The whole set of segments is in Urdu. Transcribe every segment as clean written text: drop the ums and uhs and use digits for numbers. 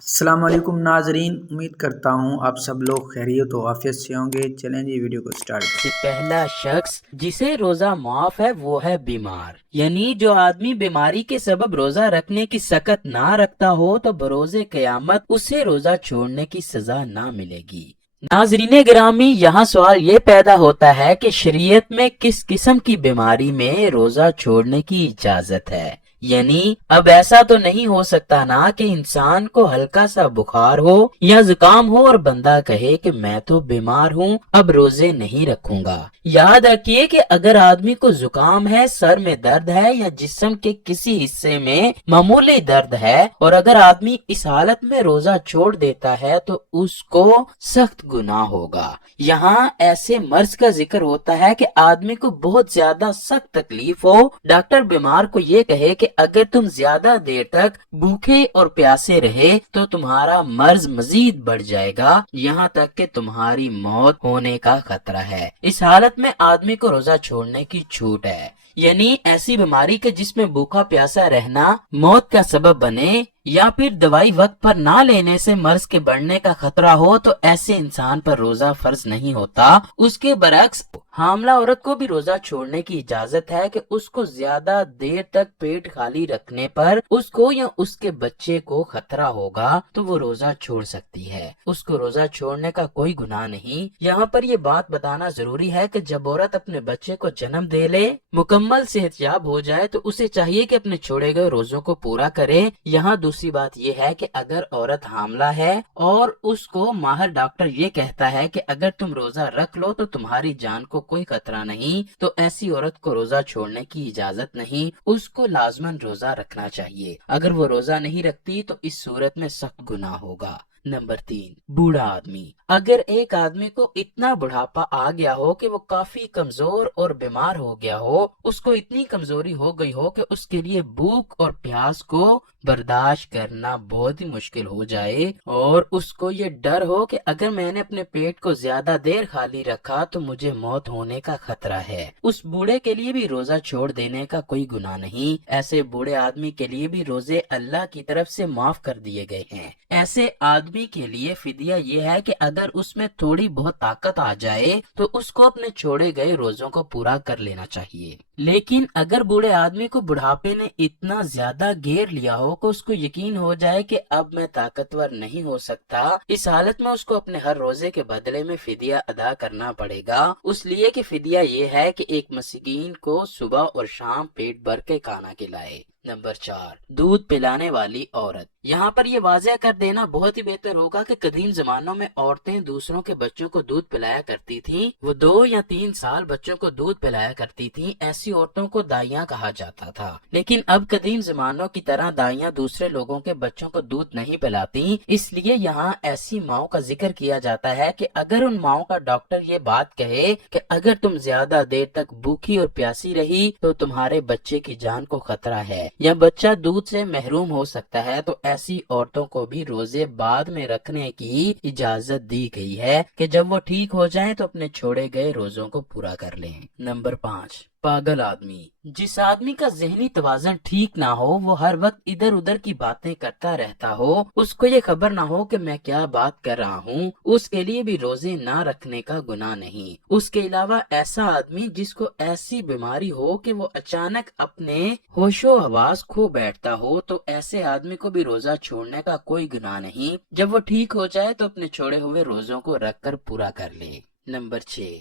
السلام علیکم ناظرین، امید کرتا ہوں آپ سب لوگ خیریت و عافیت سے ہوں گے۔ چلیں جی ویڈیو کو سٹارٹ کریں۔ سے پہلا شخص جسے روزہ معاف ہے وہ ہے بیمار، یعنی جو آدمی بیماری کے سبب روزہ رکھنے کی سخت نہ رکھتا ہو تو بروز قیامت اسے روزہ چھوڑنے کی سزا نہ ملے گی۔ ناظرین گرامی، یہاں سوال یہ پیدا ہوتا ہے کہ شریعت میں کس قسم کی بیماری میں روزہ چھوڑنے کی اجازت ہے؟ یعنی اب ایسا تو نہیں ہو سکتا نا کہ انسان کو ہلکا سا بخار ہو یا زکام ہو اور بندہ کہے کہ میں تو بیمار ہوں، اب روزے نہیں رکھوں گا۔ یاد رکھیے کہ اگر آدمی کو زکام ہے، سر میں درد ہے یا جسم کے کسی حصے میں معمولی درد ہے اور اگر آدمی اس حالت میں روزہ چھوڑ دیتا ہے تو اس کو سخت گناہ ہوگا۔ یہاں ایسے مرض کا ذکر ہوتا ہے کہ آدمی کو بہت زیادہ سخت تکلیف ہو، ڈاکٹر بیمار کو یہ کہے کہ اگر تم زیادہ دیر تک بھوکے اور پیاسے رہے تو تمہارا مرض مزید بڑھ جائے گا، یہاں تک کہ تمہاری موت ہونے کا خطرہ ہے۔ اس حالت میں آدمی کو روزہ چھوڑنے کی چھوٹ ہے، یعنی ایسی بیماری کے جس میں بھوکا پیاسا رہنا موت کا سبب بنے یا پھر دوائی وقت پر نہ لینے سے مرض کے بڑھنے کا خطرہ ہو تو ایسے انسان پر روزہ فرض نہیں ہوتا۔ اس کے برعکس حاملہ عورت کو بھی روزہ چھوڑنے کی اجازت ہے کہ اس کو زیادہ دیر تک پیٹ خالی رکھنے پر اس کو یا اس کے بچے کو خطرہ ہوگا تو وہ روزہ چھوڑ سکتی ہے، اس کو روزہ چھوڑنے کا کوئی گناہ نہیں۔ یہاں پر یہ بات بتانا ضروری ہے کہ جب عورت اپنے بچے کو جنم دے لے، مکمل صحت یاب ہو جائے تو اسے چاہیے کہ اپنے چھوڑے گئے روزوں کو پورا کرے۔ یہاں دوسری بات یہ ہے کہ اگر عورت حاملہ ہے اور اس کو ماہر ڈاکٹر یہ کہتا ہے کہ اگر تم روزہ رکھ لو تو تمہاری جان کو کوئی خطرہ نہیں، تو ایسی عورت کو روزہ چھوڑنے کی اجازت نہیں، اس کو لازماً روزہ رکھنا چاہیے۔ اگر وہ روزہ نہیں رکھتی تو اس صورت میں سخت گناہ ہوگا۔ نمبر 3، بوڑھا آدمی۔ اگر ایک آدمی کو اتنا بڑھاپا آ گیا ہو کہ وہ کافی کمزور اور بیمار ہو گیا ہو، اس کو اتنی کمزوری ہو گئی ہو کہ اس کے لیے بھوک اور پیاس کو برداشت کرنا بہت ہی مشکل ہو جائے اور اس کو یہ ڈر ہو کہ اگر میں نے اپنے پیٹ کو زیادہ دیر خالی رکھا تو مجھے موت ہونے کا خطرہ ہے، اس بوڑھے کے لیے بھی روزہ چھوڑ دینے کا کوئی گناہ نہیں۔ ایسے بوڑھے آدمی کے لیے بھی روزے اللہ کی طرف سے معاف کر دیے گئے ہیں۔ ایسے آدمی کے لیے فدیہ یہ ہے کہ اگر اس میں تھوڑی بہت طاقت آ جائے تو اس کو اپنے چھوڑے گئے روزوں کو پورا کر لینا چاہیے۔ لیکن اگر بوڑھے آدمی کو بڑھاپے نے اتنا زیادہ گھیر لیا ہو کہ اس کو یقین ہو جائے کہ اب میں طاقتور نہیں ہو سکتا، اس حالت میں اس کو اپنے ہر روزے کے بدلے میں فدیہ ادا کرنا پڑے گا۔ اس لیے کہ فدیہ یہ ہے کہ ایک مسکین کو صبح اور شام پیٹ بھر کے کھانا کھلائے۔ نمبر 4، دودھ پلانے والی عورت۔ یہاں پر یہ واضح کر دینا بہت ہی بہتر ہوگا کہ قدیم زمانوں میں عورتیں دوسروں کے بچوں کو دودھ پلایا کرتی تھیں، وہ 2 یا 3 سال بچوں کو دودھ پلایا کرتی تھیں، ایسی عورتوں کو دائیاں کہا جاتا تھا۔ لیکن اب قدیم زمانوں کی طرح دائیاں دوسرے لوگوں کے بچوں کو دودھ نہیں پلاتی، اس لیے یہاں ایسی ماؤں کا ذکر کیا جاتا ہے کہ اگر ان ماؤں کا ڈاکٹر یہ بات کہے کہ اگر تم زیادہ دیر تک بھوکی اور پیاسی رہی تو تمہارے بچے کی جان کو خطرہ ہے یا بچہ دودھ سے محروم ہو سکتا ہے، تو ایسی عورتوں کو بھی روزے بعد میں رکھنے کی اجازت دی گئی ہے کہ جب وہ ٹھیک ہو جائیں تو اپنے چھوڑے گئے روزوں کو پورا کر لیں۔ نمبر 5، پاگل آدمی۔ جس آدمی کا ذہنی توازن ٹھیک نہ ہو، وہ ہر وقت ادھر ادھر کی باتیں کرتا رہتا ہو، اس کو یہ خبر نہ ہو کہ میں کیا بات کر رہا ہوں، اس کے لیے بھی روزے نہ رکھنے کا گناہ نہیں۔ اس کے علاوہ ایسا آدمی جس کو ایسی بیماری ہو کہ وہ اچانک اپنے ہوش و حواس کھو بیٹھتا ہو، تو ایسے آدمی کو بھی روزہ چھوڑنے کا کوئی گناہ نہیں، جب وہ ٹھیک ہو جائے تو اپنے چھوڑے ہوئے روزوں کو رکھ کر پورا کر لے۔ نمبر 6،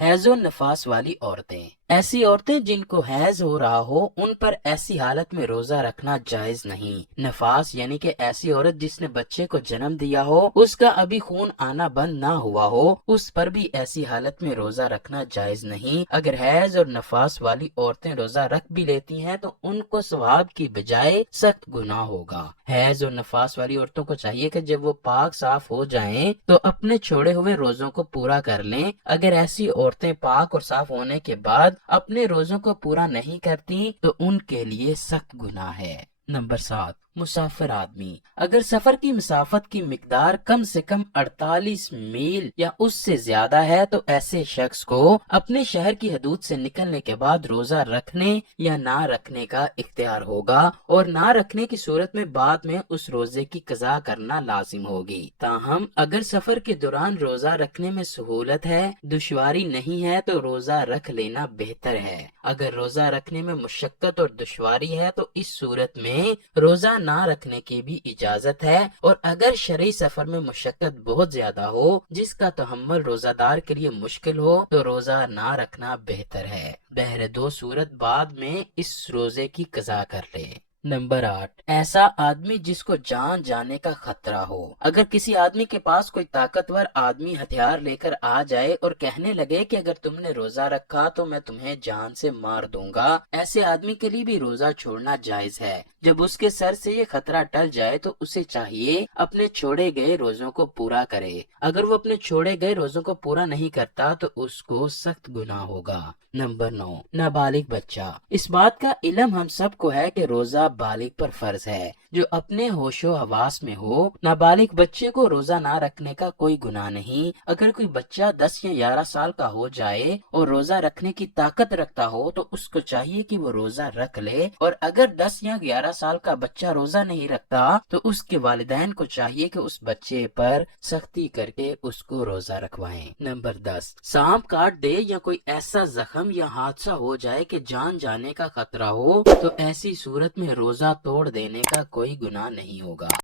حیض و نفاس والی عورتیں۔ ایسی عورتیں جن کو حیض ہو رہا ہو، ان پر ایسی حالت میں روزہ رکھنا جائز نہیں۔ نفاس یعنی کہ ایسی عورت جس نے بچے کو جنم دیا ہو، اس کا ابھی خون آنا بند نہ ہوا ہو، اس پر بھی ایسی حالت میں روزہ رکھنا جائز نہیں۔ اگر حیض اور نفاس والی عورتیں روزہ رکھ بھی لیتی ہیں تو ان کو ثواب کی بجائے سخت گناہ ہوگا۔ حیض اور نفاس والی عورتوں کو چاہیے کہ جب وہ پاک صاف ہو جائیں تو اپنے چھوڑے ہوئے روزوں کو پورا کر لیں۔ اگر ایسی عورتیں پاک اور صاف ہونے کے بعد اپنے روزوں کو پورا نہیں کرتی تو ان کے لیے سخت گناہ ہے۔ نمبر 7، مسافر آدمی اگر سفر کی مسافت کی مقدار کم سے کم 48 میل یا اس سے زیادہ ہے تو ایسے شخص کو اپنے شہر کی حدود سے نکلنے کے بعد روزہ رکھنے یا نہ رکھنے کا اختیار ہوگا، اور نہ رکھنے کی صورت میں بعد میں اس روزے کی قضا کرنا لازم ہوگی۔ تاہم اگر سفر کے دوران روزہ رکھنے میں سہولت ہے، دشواری نہیں ہے تو روزہ رکھ لینا بہتر ہے۔ اگر روزہ رکھنے میں مشقت اور دشواری ہے تو اس صورت میں روزہ نہ رکھنے کی بھی اجازت ہے، اور اگر شرعی سفر میں مشقت بہت زیادہ ہو جس کا تحمل روزہ دار کے لیے مشکل ہو تو روزہ نہ رکھنا بہتر ہے۔ بہر دو صورت بعد میں اس روزے کی قضا کر لے۔ نمبر 8، ایسا آدمی جس کو جان جانے کا خطرہ ہو۔ اگر کسی آدمی کے پاس کوئی طاقتور آدمی ہتھیار لے کر آ جائے اور کہنے لگے کہ اگر تم نے روزہ رکھا تو میں تمہیں جان سے مار دوں گا، ایسے آدمی کے لیے بھی روزہ چھوڑنا جائز ہے۔ جب اس کے سر سے یہ خطرہ ٹل جائے تو اسے چاہیے اپنے چھوڑے گئے روزوں کو پورا کرے۔ اگر وہ اپنے چھوڑے گئے روزوں کو پورا نہیں کرتا تو اس کو سخت گناہ ہوگا۔ نمبر 9، نابالغ بچہ۔ اس بات کا علم ہم سب کو ہے کہ روزہ بالغ پر فرض ہے جو اپنے ہوش و حواس میں ہو۔ نابالغ بچے کو روزہ نہ رکھنے کا کوئی گناہ نہیں۔ اگر کوئی بچہ 10 یا 11 سال کا ہو جائے اور روزہ رکھنے کی طاقت رکھتا ہو تو اس کو چاہیے کہ وہ روزہ رکھ لے، اور اگر 10 یا 11 سال کا بچہ روزہ نہیں رکھتا تو اس کے والدین کو چاہیے کہ اس بچے پر سختی کر کے اس کو روزہ رکھوائیں۔ نمبر 10، سانپ کاٹ دے یا کوئی ایسا زخم یا حادثہ ہو جائے کہ جان جانے کا خطرہ ہو تو ایسی صورت میں روزہ توڑ دینے کا کوئی گناہ نہیں ہوگا۔